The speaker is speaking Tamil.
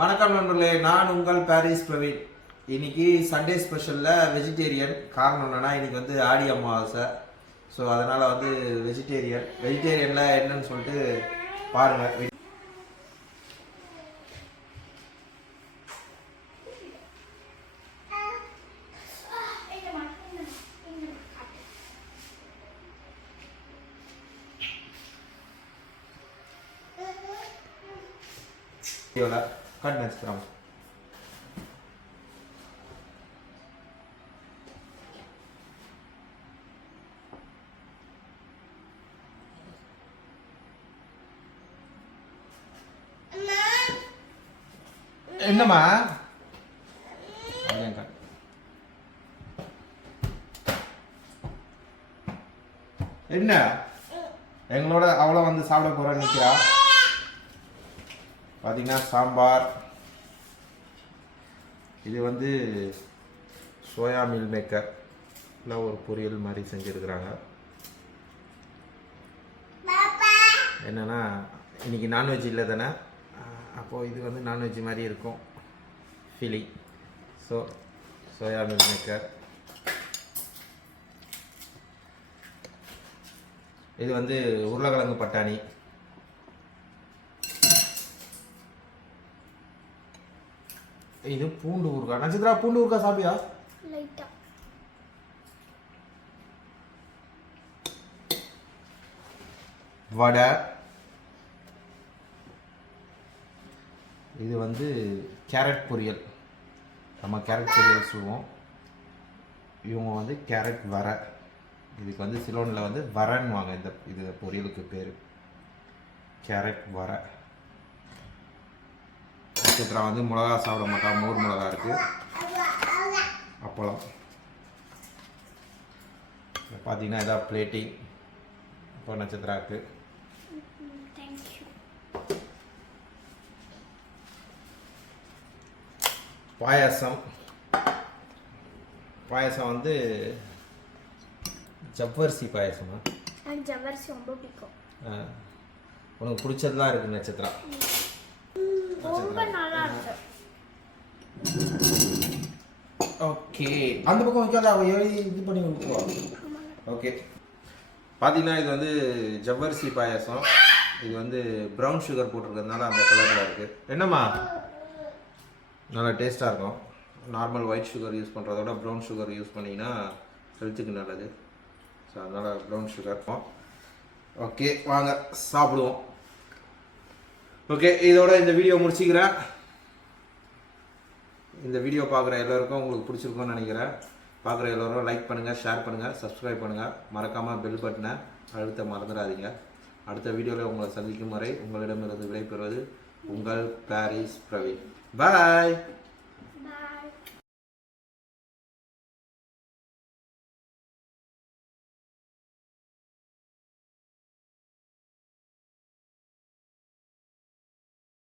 வணக்கம் நண்பர்களே நான் உங்கள் பாரிஸ் பிரவீன். இன்னைக்கு சண்டே ஸ்பெஷலில் வெஜிடேரியன் காரணம் என்னென்னா இன்னைக்கு வந்து ஆடி அமாவாசை. ஸோ அதனால் வந்து வெஜிடேரியன் வெஜிடேரியனில் என்னன்னு சொல்லிட்டு பாருங்கள் வீடியோவில் கட் நட்சத்திரம் என்னம்மா. என்ன? எங்களோட அவ்வளோ வந்து சாப்பிட போற நிற்கிறா பார்த்தீங்கன்னா சாம்பார். இது வந்து சோயா மீல் மேக்கர். இல்லை ஒரு பொரியல் மாதிரி செஞ்சுருக்குறாங்க. என்னென்னா இன்னைக்கு நான்வெஜ் இல்லை தானே? அப்போது இது வந்து நான்வெஜ் மாதிரி இருக்கும். Feeling so soya meal maker. இது வந்து உருளைக்கிழங்கு பட்டாணி. இது பூண்டு ஊறுகாய் நட்சத்திரா பூண்டு ஊறுகாய் சாப்பியா லைட்டா. வடை. இது வந்து கேரட் பொரியல். நம்ம கேரட் பொரியல் சொல்லுவோம். இவங்க வந்து கேரட் வர. இதுக்கு வந்து சிலோனில் வந்து வரன்னுவாங்க. இந்த இது பொரியலுக்கு பேர். கேரட் வர. நட்சத்திரா வந்து மிளகா சாப்பிட மாட்டா. மோர் மிளகா இருக்குது அப்பளம். பார்த்தீங்கன்னா இதான் பிளேட்டிங் இப்போ நட்சத்திராக்கு தேங்க்யூ பாயாசம். பாயாசம் வந்து ஜவ்வரிசி பாயாசமா? ஜவ்வரிசி ரொம்ப பிடிக்கும். உனக்கு பிடிச்சதுலாம் இருக்கு நட்சத்திரா ரொம்ப நல்லா இருக்கு. ஓகே. அந்த பக்கம் வைக்காத அவ எழுதி இது பண்ணி விட்டுருவா ஓகே. பார்த்தீங்கன்னா இது வந்து ஜவ்வரிசி பாயாசம். இது வந்து ப்ரௌன் சுகர் போட்டிருக்கிறதுனால அந்த கலரில் இருக்குது என்னம்மா? நல்லா டேஸ்ட்டாக இருக்கும். நார்மல் ஒயிட் சுகர் யூஸ் பண்ணுறத விட ப்ரௌன் சுகர் யூஸ் பண்ணிங்கன்னா ஹெல்த்துக்கு நல்லது. ஸோ அதனால் ப்ரௌன் சுகர் ஓகே வாங்க சாப்பிடுவோம். ஓகே இதோட இந்த வீடியோ முடிச்சுக்கிறேன். இந்த வீடியோ பார்க்குற எல்லாருக்கும் உங்களுக்கு பிடிச்சிருக்கும்னு நினைக்கிறேன். பார்க்குற எல்லோரும் லைக் பண்ணுங்கள் ஷேர் பண்ணுங்கள் சப்ஸ்கிரைப் பண்ணுங்கள் மறக்காமல் பெல் பட்டனை அழுத்த மறந்துடாதீங்க. அடுத்த வீடியோவில் உங்களை சந்திக்கும் வரை உங்களிடமிருந்து விடைபெறுவது உங்கள் பாரிஸ் பிரவீன் பாய்